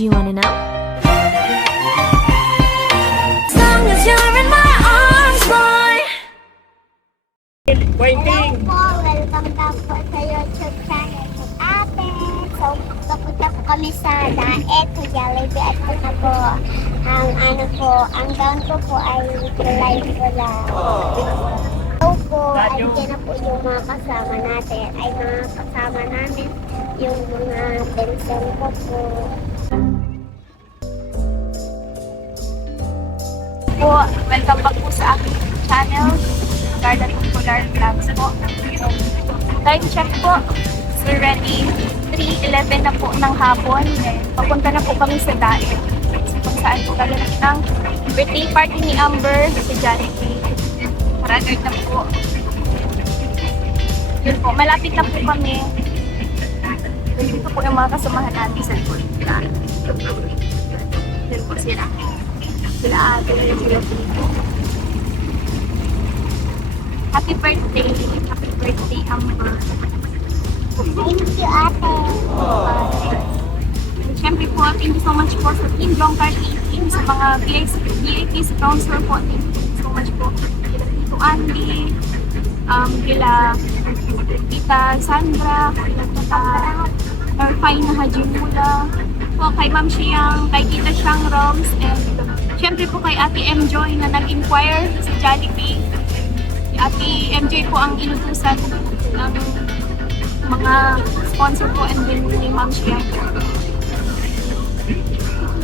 Do you wanna know? As long as you're in my arms, boy. Waiting! Hello po, welcome back po sa YouTube channel ni Ate. So, papunta po kami sa Daet, sa Jollibee at ito po, ang gown ko po ay live ko lang. So po, andyan na po yung mga kasama natin, ay mga kasama namin, yung mga pension ko po. Welcome back po sa aking channel, Garda Popular Vlogs po. Time check po, we're ready. 3:11 na po ng hapon. Papunta na po kami sa Daet. Kung saan po gaganap ng birthday party ni Amber sa Jollibee. Paragard na po. Yun po, malapit na po kami. Dito po yung mga kasamahan natin sa likod. Yun po sila. Sila ate, sila po. Happy birthday, Amber. Thank you, Ate. Siyempre po, thank you so much po sa Team Longcard 18, sa mga VIP sponsor po. Thank you so much po. Kila Tito Andy, kila Tita Sandra, kila Tita Norfine na Hajimula, po kay Ma'am Siyang, kay Tita Siyang Roms, and siyempre po kay Ate MJ na nag-inquire sa Jollibee. Si Ate MJ po ang inutusan ng mga sponsor po, and then ni Ma'am Siyang.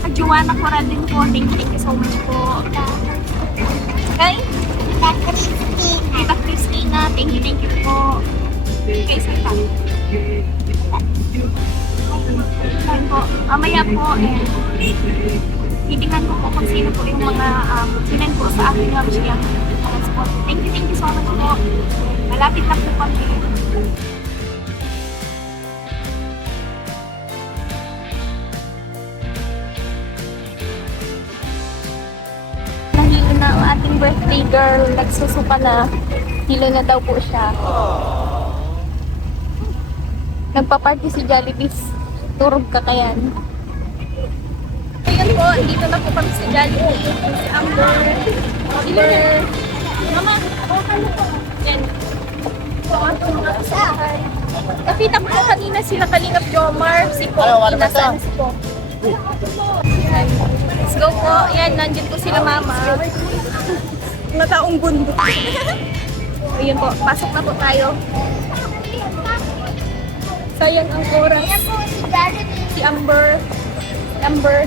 At Joanna Cora din po, thank you so much po. Okay? Tita Christina, thank you po. Okay, sige pa. Ayan po, mamaya po, titingnan ko po kung sino po yung mga sinan po sa akin ng siyang spot. Thank you so much po. Malapit na po kami. Nahilo na ang ating birthday girl. Nagsusuka na. Hilo na daw po siya. Nagpa-party si Jollibee. Turog Cagayan. Ayun po, dito na po kami sa Jollibee. Si Amber. Mama, ano po? Yan. So, ang mga kasahan. Nakita ko na kanina sila Kalingap Jomar, si Po, inasan si Po. Let's go po. Yan, nandiyan po sila Mama. Mga taong bundok. Ayun po, pasok na po tayo. Sayang ang oras. Ayan po si Jollibee. Si Amber. Amber.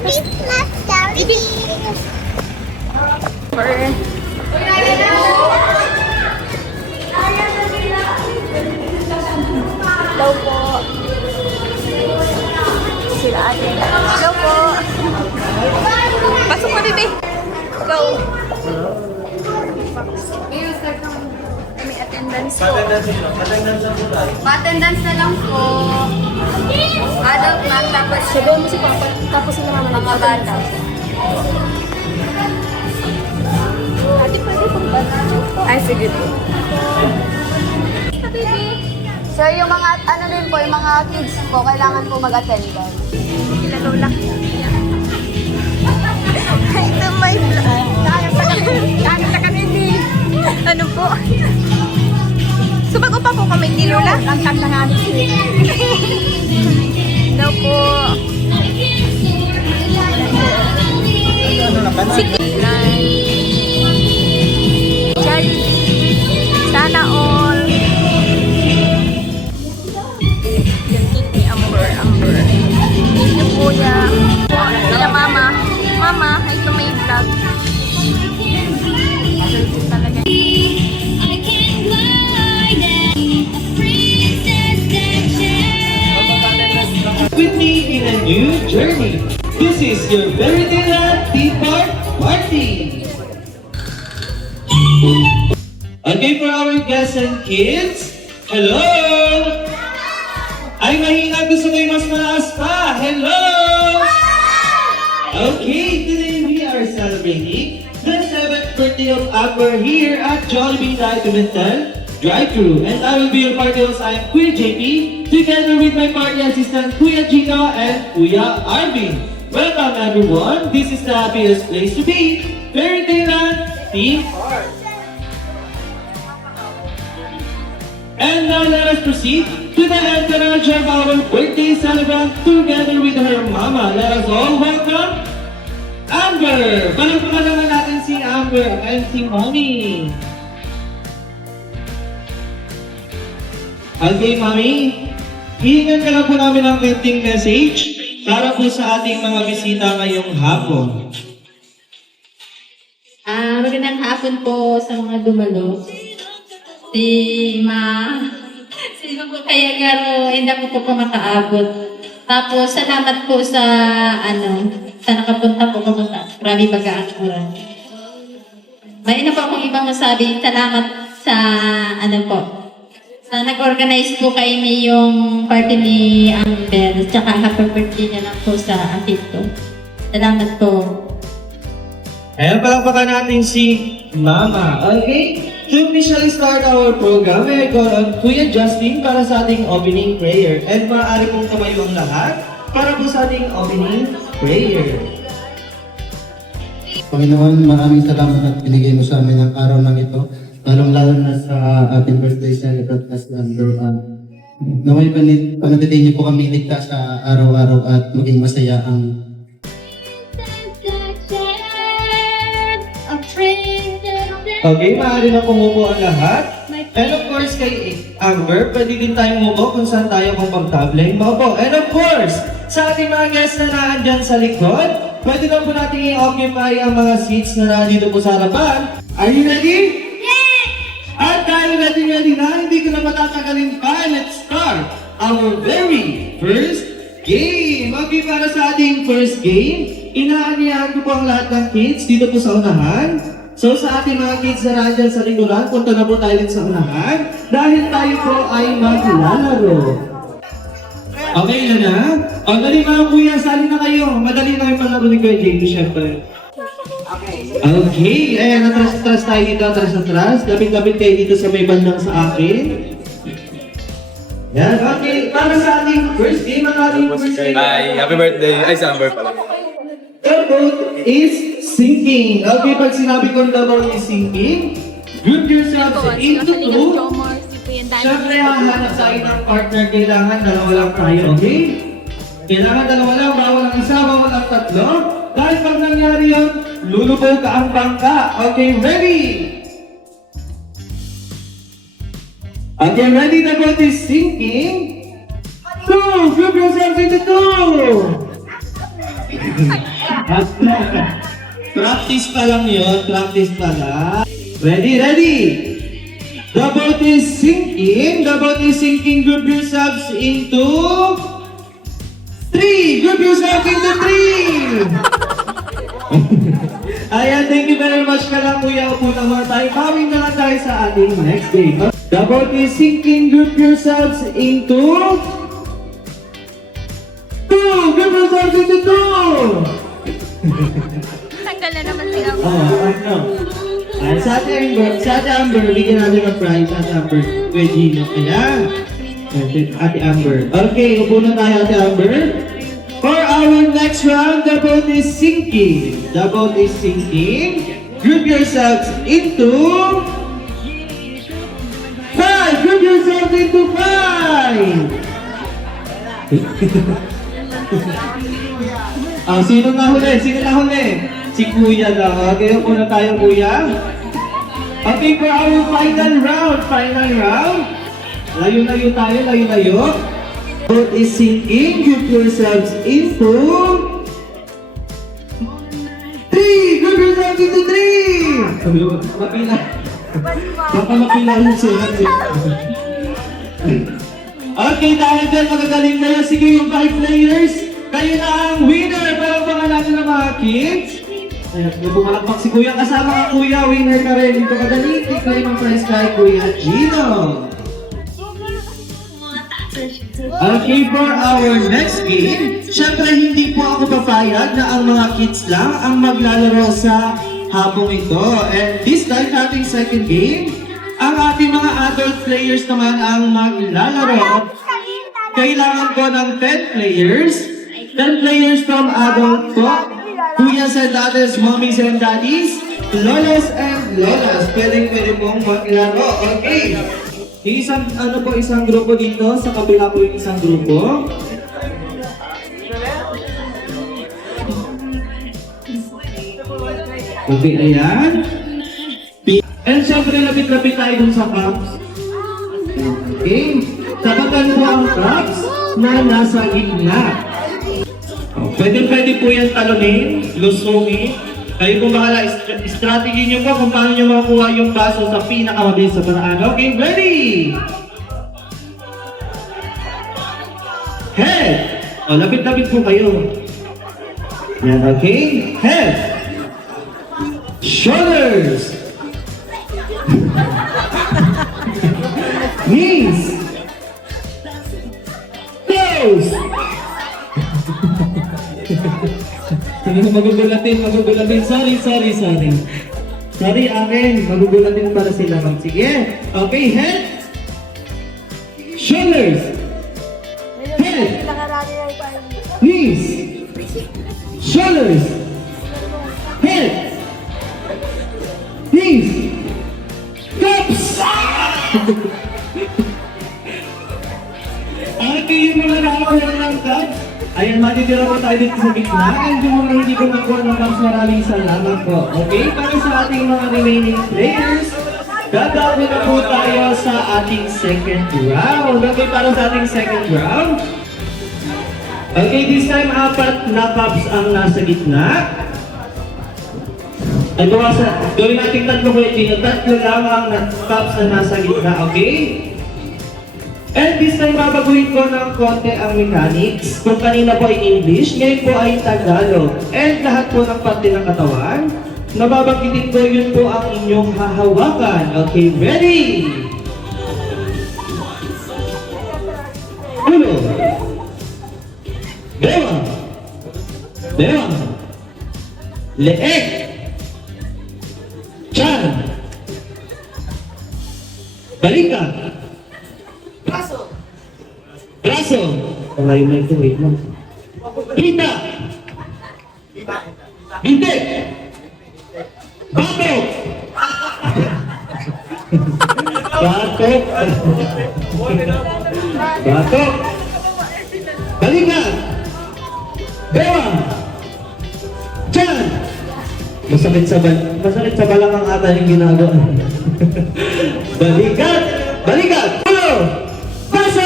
Christmas Jollibee. Amber. Hello po. Sila ate. Hello po. Pasok na, bebe. Go. May attendance po. Pa-attendance na lang po. Adult ma'am, tapos Sabihin mo si Papa, tapos sila mama mga bata. Ate, pwede pong bata. Ay, sige po. Baby. So, yung mga, ano din po, yung mga kids po, kailangan po mag-attendance. Sila Lola. Ito may vlog. Kano ka kami, ano po? Sumagot pa po kami, di Lola? Ang kanta namin sila. Hello po. Sige. Jollibee. Sana all. Yung cake ni Amber. Thank you po ya. Sila Mama. Mama, ito may vlog. Talaga. With me in a new journey. This is your Veritila Tea Party. Okay, for our guests and kids, hello! Ay, mahina, gusto kayo mas malakas pa. Hello! Okay, today we are celebrating the 7th birthday of Amber here at Jollibee Drive-Thru. And I will be your party host. I am Queer JP. together with my party assistant Kuya Gino and Kuya Arvin. Welcome everyone, this is the happiest place to be, Fairy Tale Theme Park. And now let us proceed to the entourage of our birthday celebrant together with her mama. Let us all welcome Amber! Palagpakan naman natin si Amber and si Mommy. Okay, Mommy. Hihingan ka lang po namin ng konting message para po sa ating mga bisita ngayong hapon. Magandang hapon po sa mga dumalo. Si kaya garo, hindi ako po makaabot. Tapos, salamat po sa nakapunta po ko sa Rally Bagaan Oran. May na po akong ibang masabi. Salamat sa, sa nag-organize po kay May yung party ni Amber. Tsaka happy birthday niya lang po sa atid ko. Salamat po. Ayan, palakpakan natin si Mama. Okay? To officially start our program, may I call on Kuya Justin para sa ating opening prayer. And maaari pong tumayo ang lahat para po sa ating opening prayer. Panginoon, maraming salamat at binigay mo sa amin ang araw ng ito. Lalong-lalo na sa ating birthday celebrant na si Andrew. Naway panatitihin niyo po kami ligtas sa araw-araw at maging masaya ang Okay, maaari na pumupo ang lahat. And of course, kay Amber, pwede din tayong umupo kung saan tayo komportable maupo. And of course, sa ating mga guests na naandyan sa likod, pwede lang po natin i-occupy ang mga seats na nandito po sa harapan. Are you ready? Yes! At dahil ready na, hindi ko na matatagalin pa. Let's start our very first game. Okay, para sa ating first game, inaanyahan ko po ang lahat ng kids dito po sa unahan. So sa ating mga kids na nandyan sa likuran, punta na po tayo sa unahan dahil tayo po ay maglalaro. Okay na? O, dali mga kuya, sali na kayo. Madali na yung palaro ni Kuya JP, syempre. Okay, ayan, atras tayo dito, atras. Lapit-lapit kayo dito sa may bandang sa akin. Yan, okay. Para sa ating first game, ang ating first game. Ay, happy birthday. Ay, sa Amber pala. The boat is sinking. Okay, pag sinabi ko the boat is sinking, group yourselves into two. Siyempre, hahanap tayo ng partner. Kailangan dalawa lang tayo, okay? Kailangan dalawa lang, bawal ang isa, bawal ang tatlo. Dahil pag nangyari yun, lulubog ka ang bangka. Okay, ready? Okay, ready? The boat is sinking. Two! Group yourselves into two! Practice pa lang yun, practice pa lang. Ready? The boat is sinking. Group yourselves into three. Group yourselves into three. Ayan, thank you very much ka lang, kuya. Upo na muna tayo. Pawin na lang tayo sa ating next game. The boat is sinking. Group yourselves into two. Group yourselves into two. Tanggal na naman si Amber. Ano? Ay, sa Ate Amber, bigyan natin ng prize sa Ate Amber. Kuya Gino. Ayan. Ate Amber. Okay, upo na tayo, Ate Amber. For our next round, the boat is sinking. Group yourselves into five. Group yourselves into five. Sino na huli? Si Kuya daw. Okay, upo na tayo, Kuya. Okay, for our final round. Layo tayo. Boat is sinking. Group yourselves into three. Group yourselves into three. Mapila. Baka mapila yung sulat. Okay, dahil dyan magagaling na yan. Sige, yung 5 players. Kayo na ang winner! Palakpakan natin ng mga kids. Ayan, pumalakpak si Kuya. Kasama ka, Kuya. Winner ka rin. Dito ka dali. I-claim ang prize kay Kuya Gino. Okay, for our next game, syempre hindi po ako papayag na ang mga kids lang ang maglalaro sa hapong ito. And this time, ating second game, ang ating mga adult players naman ang maglalaro. kailangan ko ng 10 players. 10 players from adult po. Kuyas and daughters, mommies and daddies, lolas and lolas. Pwede pong maglaro. Okay. Isang, isang grupo dito. Sa kabila po yung isang grupo. Okay, ayan. And syempre, lapit-lapit tayo dun sa cups. Okay. Tapatan po ang cups na nasa gitna. Pwede po yan talunin, lusungin. Kayo kung bahala, strategy nyo po kung paano nyo makukuha yung baso sa pinakamabilis sa paraan. Okay, ready? Head! O, lapit-lapit po kayo. Yan, okay? Head! Shoulders! Knees! Toes! Sige, magugulatin. Sorry. Sorry, akin. Magugulatin para sila. Sige. Okay, head. Shoulders. Head. Knees. Shoulders. Head. Knees. Cups. Okay, yung mga nakakuha ng cups. Ayan, matitira po tayo dito sa gitna. And yung mga hindi ko nakuha ng cups, maraming salamat po. Okay, para sa ating mga remaining players, gagawin na po tayo sa ating second round. Okay, para sa ating second round. Okay, this time, 4 na cups ang nasa gitna. Ay, gawin natin 3 po yung 3 lamang na cups na nasa gitna, okay? And this time, babaguhin ko ng konti ang mechanics. Kung kanina po ay English, ngayon po ay Tagalog. And lahat po ng parte ng katawan, nababanggitin ko, yun po ang inyong hahawakan. Okay, ready? Uno. Dewa. Leeg. Chan. Balikat. Braso. Alay na ito, wait lang. Hita. Binte. Batok. Batok. Balikat. Dewa. Chan. Masakit sa balakang ata yung ginagawa. Balikat. Ulo. Baso.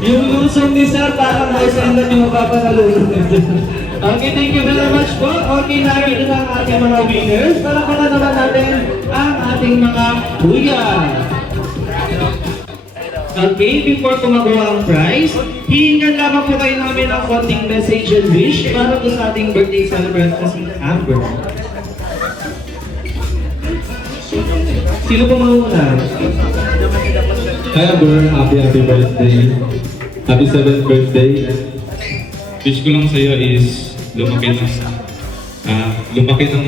Yung lusong ni Sir, parang nasa yung mapapanalo. Okay, thank you very much po. Okay, nakita na ang ating mga winners. Para naman natin ang ating mga kuya. Okay, before ko magawa ang prize, hihingan lamang po kayo namin ng konting message and wish para po sa ating birthday celebrant na si Amber. Sino po mauna? Hi Amber, happy birthday. Happy 7th birthday. Wish ko lang sa'yo is lumaki ng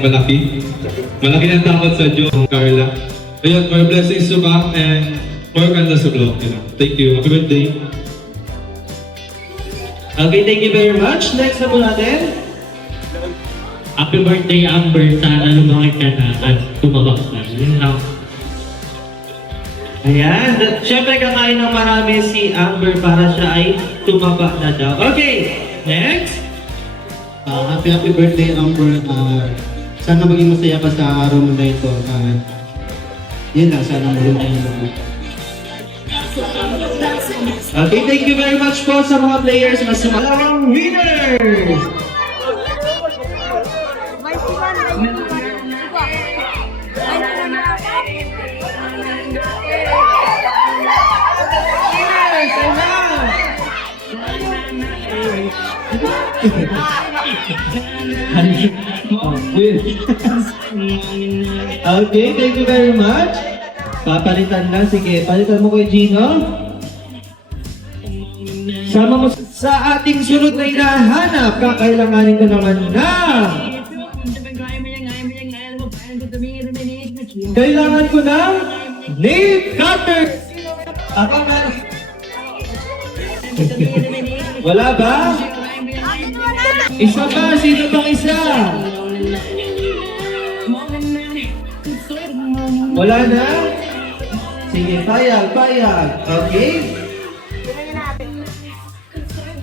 malaki. Malaki ng takot sa Diyos, Carla. Ayun, more blessings to come and more ganda sa vlog. Thank you. Happy birthday. Okay, thank you very much. Next na po natin. Happy birthday, Amber. Sana lumaki ka na at tumabak na. Yun lang. Ayan. Siyempre kakain ng marami si Amber para siya ay tumaba na daw. Okay, next. Happy birthday, Amber. Sana maging masaya ka sa araw mo na ito. Yun lang, sana maging mo. Okay, thank you very much po sa mga players na sumalawang winners! Okay, thank you very much. Papalitan lang. Sige, palitan mo kay Gino. Sama mo sa ating sunod na hinahanap. Kakailanganin ko naman na. Kailangan ko ng Nate Carter! Ako na. Wala ba? Isa pa, sino pang isa? Wala na? Sige, payag. Okay?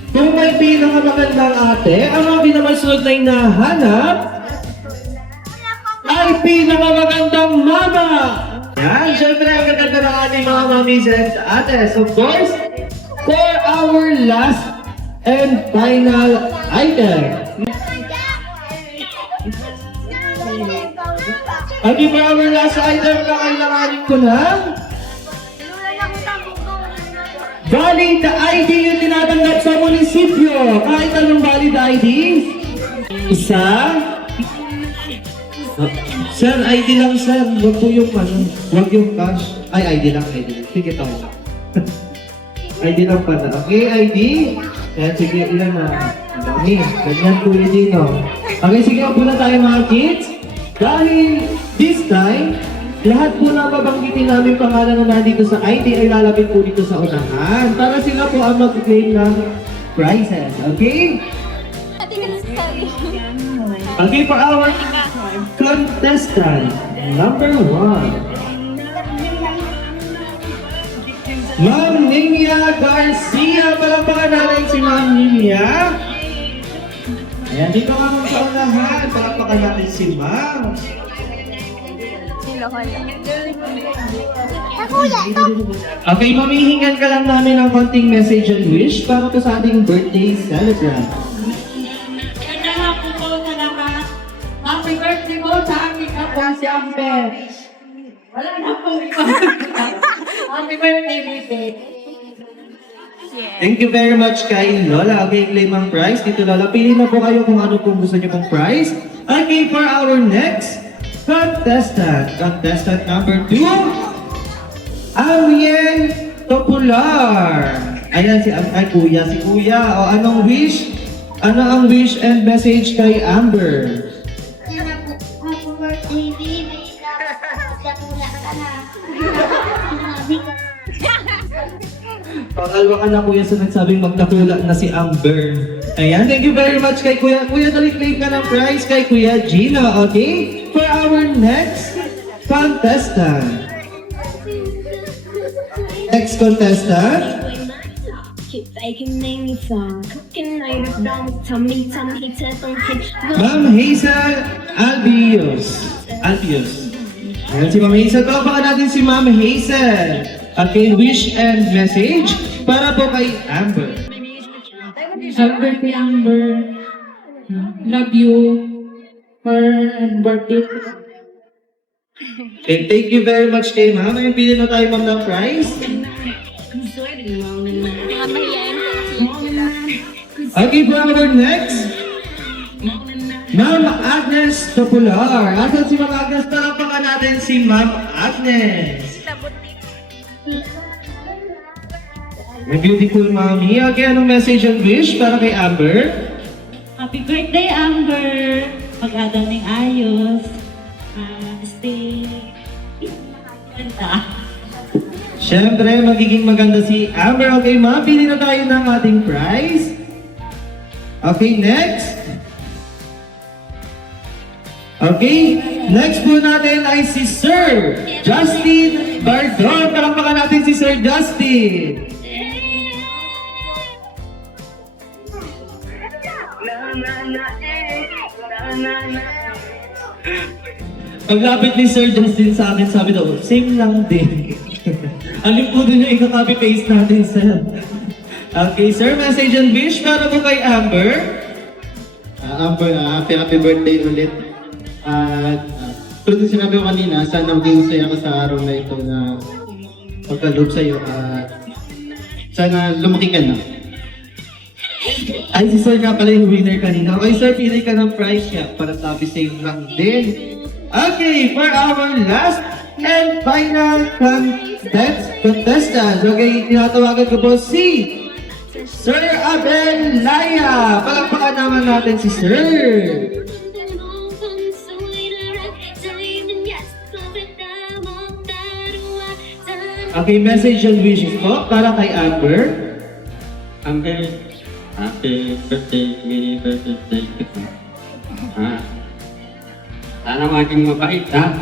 Kung may pinakamagandang ate, ang mga pinamasunod na hinahanap ay pinakamagandang mama! Yan, syempre ang gaganda ng ating mga mommies and ates. Of course, for our last and final item. Okay, for our last item, kakailanganin ko lang valid ID yung tinatanggap sa munisipyo. Kahit anong valid ID. Isa. Sir, ID lang sir. Huwag po yung huwag yung cash. Ay, ID lang. Sige, tama. ID lang pala. Okay, ID. Yan, sige, ilan na. Dami. Ganyan po yun dito. Okay, sige, upo na tayo mga kids. Dahil this time, lahat po na mabanggitin namin pangalan na nandito sa ID ay lalapit po dito sa unahan para sila po ang mag-claim ng prizes. Okay? Okay, for our contestant, number 1. Ma'am Ninia Garcia. Palakpakan natin si Ma'am Ninia. Ayan, dito ka mong sa unahan. Palakpakan natin si Ma'am. Okay, mamihingan ka lang namin ng konting message and wish para po sa ating birthday celebrant. Ganda nga po po sa lahat. Happy birthday po sa aming apo si Amber. Wala na po iba. Happy birthday, baby. Thank you very much kay Lola. Okay, claim ang prize. Dito Lola, pili na po kayo kung ano pong gusto niyo pong prize. Okay, for our next contestant number 2, Ariel Popular. Ayan si Kuya. Si Kuya, o anong wish? Ano ang wish and message kay Amber? Happy birthday, baby. Katula ka na. Pangalwa ka na Kuya sa nagsabing magkatula na si Amber. Ayan, thank you very much kay Kuya. Kuya, dali-claim ka ng prize kay Kuya Gino, okay? For our next contestant. Next contestant. Ma'am Hazel Albios. Ayan si Ma'am Hazel. Baka natin si Ma'am Hazel. Okay, wish and message para po kay Amber. Happy birthday, Amber. Love you for birthday. Okay, thank you very much kay Ma'am. Ngayon, pili na tayo Ma'am ng prize. Okay, for our next, Ma'am Agnes Popular. Asan si Ma'am Agnes? Palakpakan natin si Ma'am Agnes. My beautiful mommy. Okay, anong message and wish para kay Amber? Happy birthday, Amber. Pag-adaming ayos. Stay. Ganda. Siyempre, magiging maganda si Amber. Okay, ma'am, pili na tayo ng ating prize. Okay, next. Okay, next po natin ay si Sir Justin Bardon. Palakpakan natin si Sir Justin. Paglapit ni Sir Justin sa akin, sabi daw, same lang din. Alin po din yung ika-copy paste natin, sir. Okay, sir, message and wish para po kay Amber. Amber, happy birthday ulit. Tulad ng sinabi ko kanina, sana maging saya ka sa araw na ito na pagka-loob sa'yo. Sana lumaki ka na. Ay, si sir nga pala yung winner kanina. Okay, sir, pili ka ng prize niya para sabi same lang din. Okay, for our last and final contestant. Okay, tinatawagan ko po si Sir Abel Laya. Palakpakan naman natin si Sir. Okay, message and wishes po para kay Amber. Amber, happy birthday. Sana maging mabait, ha?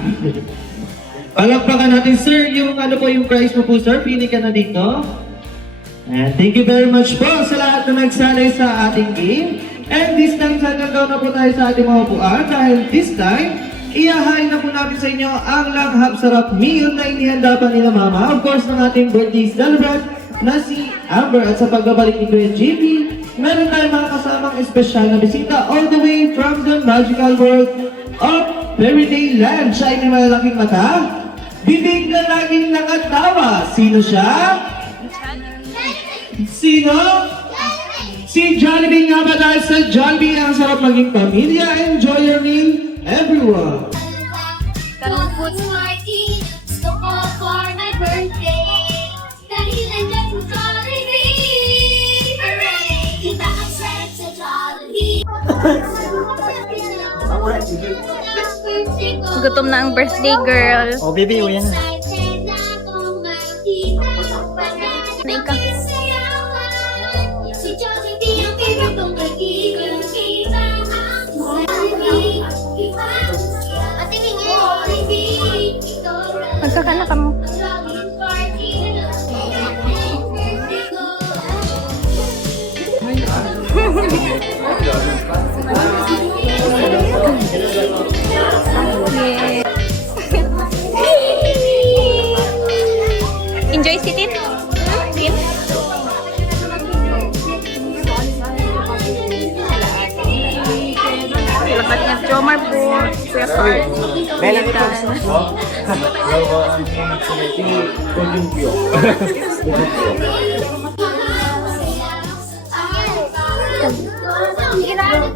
Palakpakan natin, sir, yung ano po yung prize mo po, sir. Pili ka na dito. And thank you very much po sa lahat na nagsali sa ating game. And this time, sagandaw na po tayo sa ating mga upuan dahil this time, iyahain na po natin sa inyo ang langhap sarap meal na inihanda pa nila mama. Of course, ng ating birthday celebrant na si Amber. At sa pagbabalik ni Kuya JP, meron tayong mga kasamang espesyal na bisita all the way from the magical world of Fairytale Land. Siya ay may malalaking mata, bibig na laging nakatawa. Sino siya? Sino? Si Jollibee nga ba? Dahil sa Jollibee ang sarap maging pamilya. Enjoy your meal, everyone! What's my tea? Stop off for my birthday. Dahil nandiyan sa Jollibee. Hooray! Kita ang sarap sa Jollibee. Gutom na ang birthday girl. Oh, baby, uyan na. Naika. Si Jollibee ang favorite kong kaibigan. At tingin Jollibee. Magkakana ka mo. Enjoy si Tim. Tim. Lakat niya Jomar po. Kuya Fart.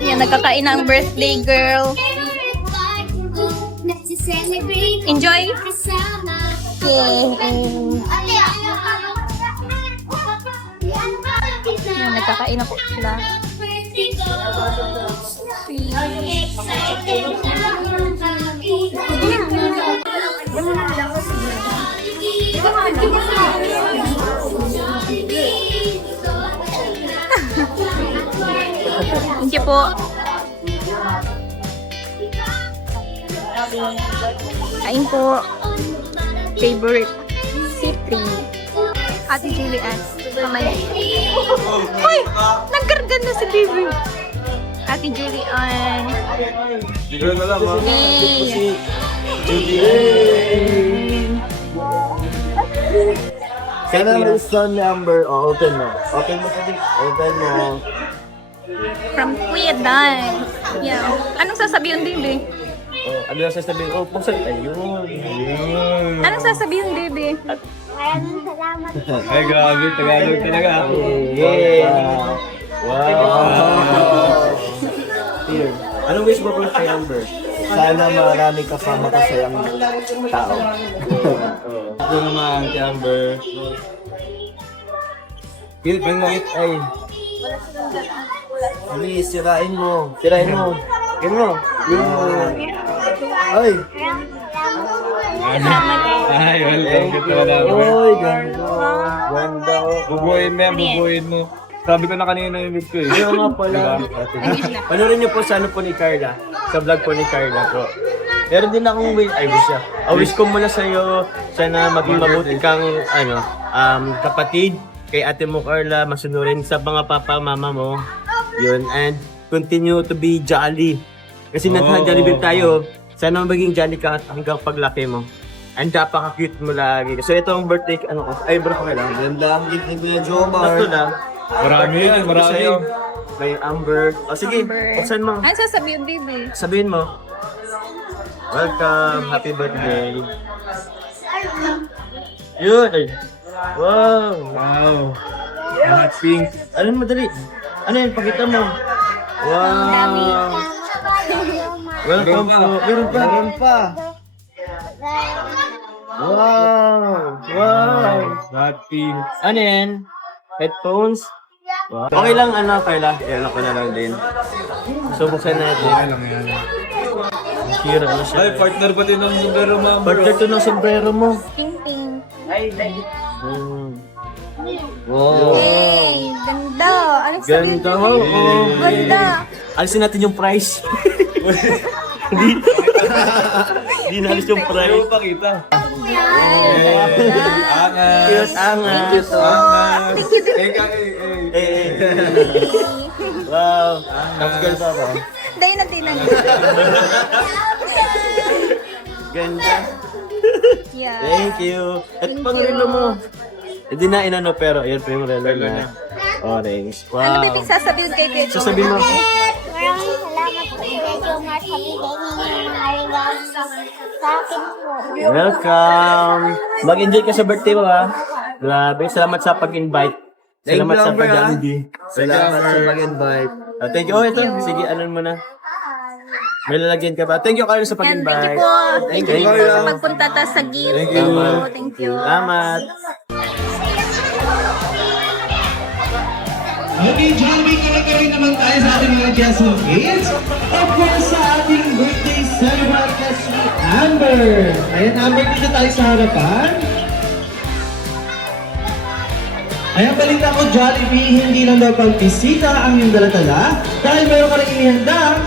Yan, nagkakain na ang birthday girl. Enjoy. Yan, nagkakain na po sila. Thank you po. Kain po. Favorite. C3. Ate Julian. Mamay. Hoy! Nagkarga na si baby. Ate Julian. Bigyan na lang, ha? Sana may son ni Amber. Oh, open mo. Open mo sa Open mo. From Kuya Dan. Yeah. Anong sasabihin, baby? Oh, ano yung sasabihin? Oh, pusan. Ayun. Ayun. Anong sasabihin, baby? Maraming salamat po. Ay, grabe. Tagalog talaga. Yeah. Wow. Here. Anong wish mo po kay Amber? Sana marami ka pa makasayang tao. Ito naman, kay Amber. Bring mo it. Ay. Please, sirain mo. Sirain mo. Sirain mo. Ay. Ay, welcome. Kita na lang. Oy, ganda. Ganda. Bubuhin mo yan, bubuhin mo. Sabi ko na kanina yung video ko eh. Yung nga pala. Panorin niyo po sa ano po ni Carla. Sa vlog po ni Carla po. Meron din akong wish. Ay, wish siya. Wish ko muna sa'yo. Sana maging mabuti kang kapatid kay ate mo Carla. Masunurin sa mga papa, mama mo. Yun. And continue to be jolly. Kasi nagka-jollibee tayo. Sana maging jolly ka hanggang paglaki mo. And napaka-cute mo lagi. So ito ang birthday, ano ko? Ay, bro, okay lang. Yan lang, gift ni Kuya Jomar. Ito lang. Marami yan, marami. May Amber. O sige, buksan mo. Anong sasabihin, baby? Sabihin mo. Welcome, happy birthday. Yun. Ay. Wow. Wow. Hot pink. Ano yun, madali? Ano yun, pakita mo. Wow. Welcome po. Meron pa. Meron pa. Wow. Wow. Hot pink. Ano yan? Headphones? Wow. Okay lang, ano, Carla? Yan ako na lang din. So, buksan natin. Okay lang yan. Kira na siya. Ay, partner pati ng sombrero, ma'am. Partner to ng sombrero mo. Ping ping. Wow. Hey, ganda. Anong sabihin? Ganda mo. Oh. Ganda. Alisin natin yung price. Hindi naalis yung price. Hindi pakita. Cute, angat. Thank you. Wow. Tapos ganda ba? Dahil na tinan. Ganda. Yeah. Thank you. At pang relo mo. Hindi na inano pero yan pa yung relo na orange. Wow. Ano ba ibig sasabihin kay Kuya Jomar? Sasabihin mo. Maraming salamat po Kuya Jomar sa bigay niyo ng mga regalo sa akin po. Welcome. Mag-enjoy ka sa birthday mo ha. Grabe. Salamat sa pag-invite. Salamat sa pag-jollibee. Salamat sa pag-invite. Thank you. Oh, ito. Sige, anon mo na. May lalagyan ka ba? Thank you, Carlo, sa Yan, pag-invite. thank you po. Thank Thank you you. po sa pagpunta ta sa gift. Thank you. Thank you. Salamat. Okay, Jollibee, kaya naman tayo sa ating mga Jason Kids. Of course, sa ating birthday celebrant na si Amber. Ayan, Amber, dito tayo sa harapan. Ayan, balita ko, Jollibee, hindi lang daw pagbisita ang iyong dalatala dahil meron ka rin inihandang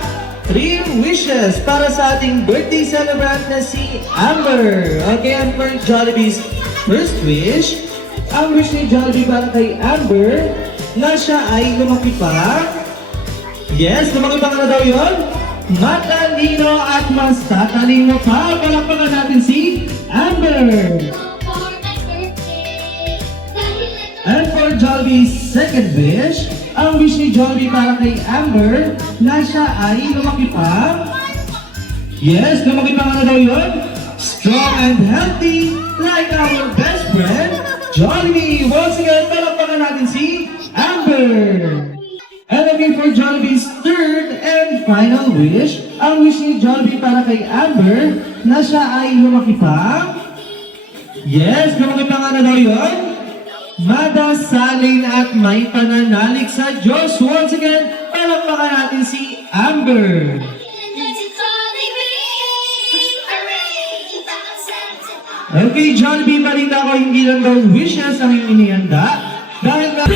3 wishes para sa ating birthday celebrant na si Amber. Okay, and for Jollibee's first wish, ang wish ni Jollibee para kay Amber na siya ay lumaki pa. Yes, lumaki pa na daw yun. Matalino at mas tatalino pa. Palakpakan natin si Amber. For my birthday, And for Jollibee's second wish, ang wish ni Jollibee para kay Amber na siya ay lumaki pa. Yes, lumaki pa na daw yun. Strong and healthy like our best friend, Jollibee. Once again, palakpakan natin si Amber. And again for Jollibee's third and final wish, ang wish ni Jollibee para kay Amber na siya ay lumaki pa. Yes, lumaki pa nga na daw yun. Madasalin at may pananalig sa Diyos. Once again, palakpakan natin si Amber. Okay, Jollibee, balita ko hindi lang daw wishes ang iyong inihanda. Dahil nga...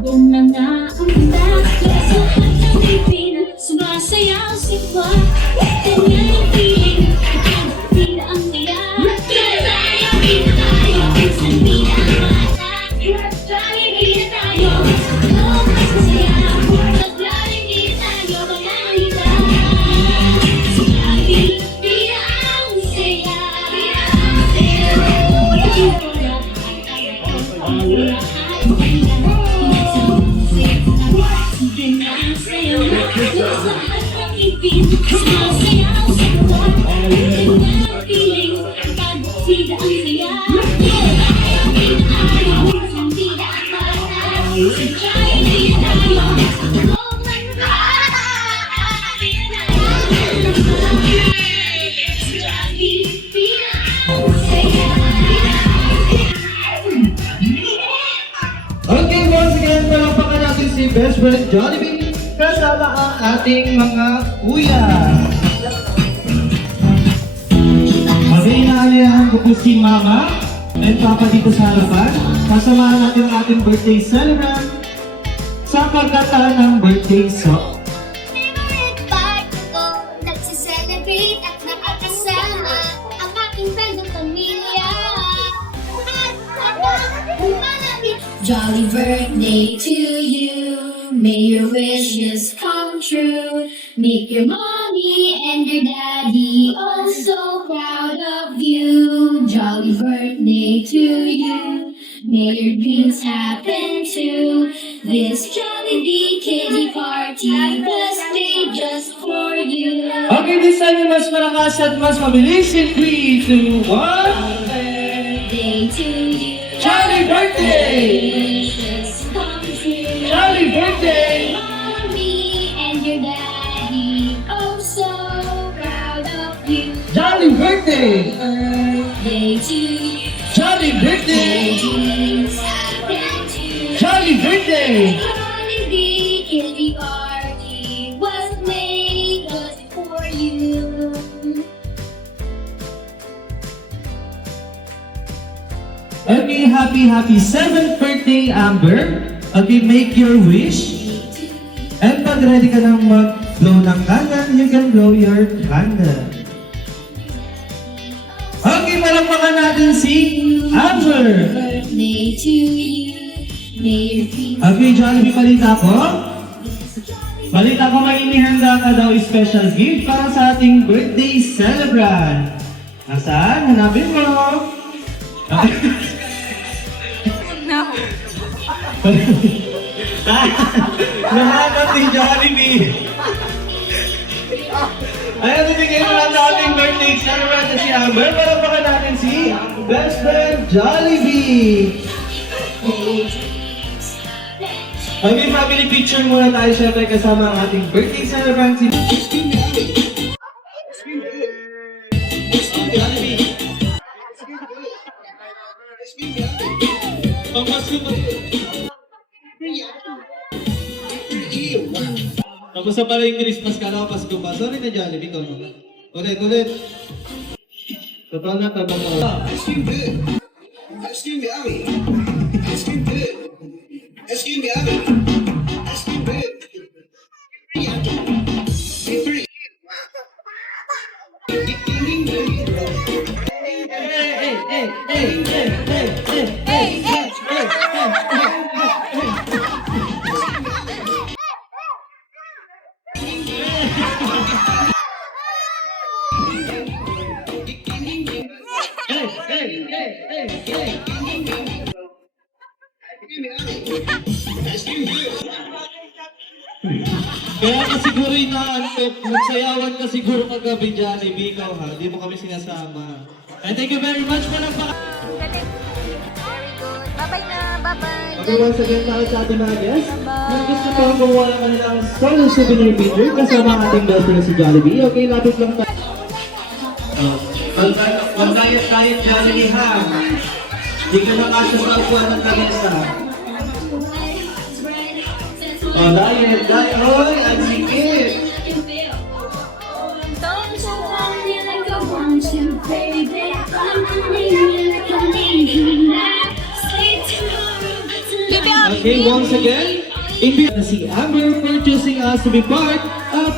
Doon na nga ang ganda. Lahat ng Pilipinas sumasayaw si Juan. Ganyan yung feeling. Pila ang saya. Tayo, pila tayo. Minsan pila ang mata. Tayo, pila tayo. Mas masaya. Tayo, pila tayo. Mga hita. Pila ang saya. Pila ang saya. Okay, once again, palakpakan natin si Best Friend Jollibee kasama ang ating mga kuya. Mag-inaalayahan ko po si Mama and Papa dito sa harapan. Kasamahan natin ang ating birthday celebrant sa pagkata ng birthday song. Favorite part ko, nagsiselebrate at nakakasama ang aking friend at pamilya. Jolly birthday to you. May your wishes come true. Make your mommy and your daddy all so proud of you. Jolly birthday to you. May your dreams happen too. This Jollibee Kiddie Party was made just for you. Okay, this time mas malakas at mas mabilis in 3, 2, 1. Birthday to you. Jolly birthday! Wishes come true. Jolly birthday! Mommy and your daddy birthday! Birthday to you. Jolly birthday! Jolly birthday! Jollibee, candy party was made just for you. Okay, happy 7th birthday, Amber. Okay, make your wish. And pag ready ka nang mag-blow ng candle, you can blow your candle. Okay, palakpakan natin si Amber. Birthday to you. May your dreams Okay, Jollibee, balita ko. Balita ko may inihanda ka daw special gift para sa ating birthday celebrant. Nasaan? Hanapin mo. Nahanap ni Jollibee. Ayan, bibigyan mo lang sa ating birthday celebrant na si Amber. Palakpakan natin si Best Friend Jollibee. Okay, family picture muna tayo syempre kasama ang ating birthday celebrant si Jollibee. Tapos sa pala yung Christmas ka na Pasko pa. Sorry na Jollibee, ikaw naman. Ulit. Totoo na, tabang mo. Ice cream good. Ice cream yummy. Ice cream good. Ice cream yummy. Ice cream good. Three. Kaya ka siguro inaantok, nagsayawan ka siguro kagabi Jollibee, ikaw ha, di mo kami sinasama. And thank you very much po ng Very good. Bye-bye na. Bye-bye. Okay, once again para sa ating mga guests, kung gusto ko kumuha ng kanilang solo souvenir picture kasama ang ating best friend si Jollibee. Okay, lapit lang tayo. Pag-diet Jollibee ha. Di ka nakasya sa upuan ng kamesa. Diet. Oy, ang sikit. Don't you want me like I want you, baby? I'm only like I need you now. Say tomorrow, Okay, once again, invite si Amber for choosing us to be part of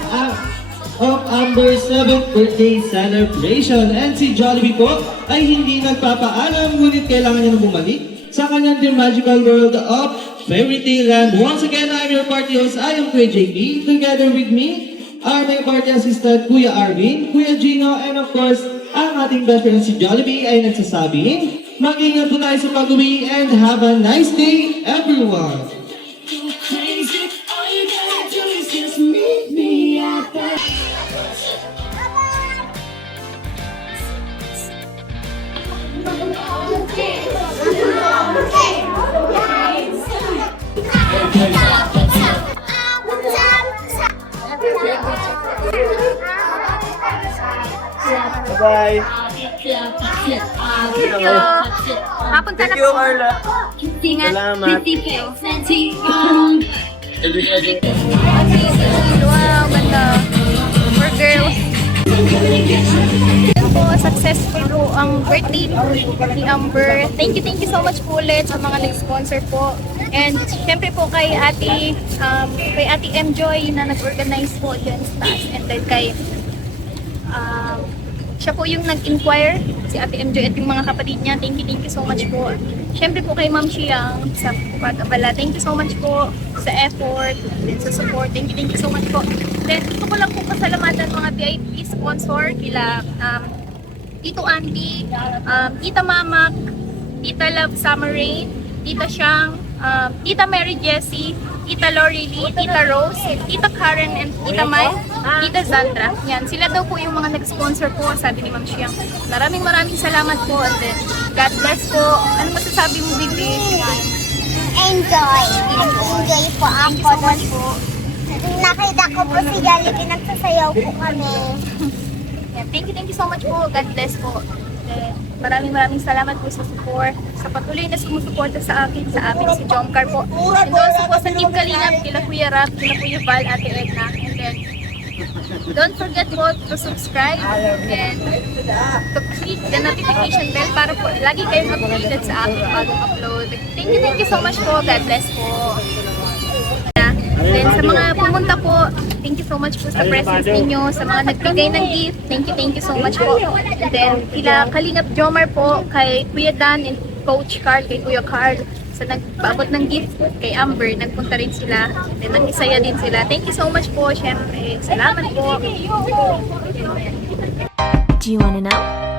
Amber's 7th birthday celebration. And si Jollibee po ay hindi nagpapaalam, ngunit kailangan niya na bumalik sa kanyang The Magical World of Fairy Tale Land. Once again, I'm your party host. I am Kuya JP. Together with me are my party assistant, Kuya Arvin, Kuya Gino, and of course, ang ating best friend si Jollibee ay nagsasabing, mag-ingat po tayo sa pag-uwi and have a nice day, everyone! crazy. All you gotta do is just meet me at the. Bye-bye. Mapunta na Thank you, po. Carla. Ingat. Salamat. Wow, ganda. For girls. Yun po, successful po ang birthday ni Amber. Thank you so much po ulit sa mga nag-sponsor po. And syempre po kay Ate Mjoy na nag-organize po dyan sa taas. And then kay siya po yung nag-inquire, si Ate MJ at yung mga kapatid niya. Thank you so much po. Siyempre po kay Ma'am Chiang sa pag-abala. Thank you so much po sa effort and sa support. Thank you so much po. Then gusto ko lang po pasalamatan mga VIP sponsor kila Tito Andy, Tita Mamak, Tita Love Summer Rain, Tita Siang, Tita Mary Jessie, Tita Lori Lee, Tita Rose, Tita Karen, and Tita Mai, Tita Zandra. Yan, sila daw po yung mga nag-sponsor po, sabi ni Ma'am Chiang. Maraming salamat po. And then, God bless po. Ano masasabi mo, Bibi? Enjoy. Nag-enjoy po ako. Nakita ko po si Jollibee, nagsasayaw po kami. Yan. Thank you so much po. God bless po. And maraming salamat po sa support, sa patuloy na sumusuporta sa akin, sa amin si Jomcar po. And also po sa Team Kalingap, kila Kuya Rap, kila Kuya Val, Ate Edna. And then, don't forget po to subscribe and to click the notification bell para po lagi kayong updated sa aking bagong upload. Thank you so much po. God bless po. Then sa mga pumunta po, thank you so much po sa presence ninyo, sa mga nagbigay ng gift, thank you so much po. And then kila Kalingap Jomar po, kay Kuya Dan and Coach Carl, kay Kuya Carl, sa nagpaabot ng gift kay Amber, nagpunta rin sila, then nag-isaya din sila. Thank you so much po, syempre. Salamat po. Do you want to know?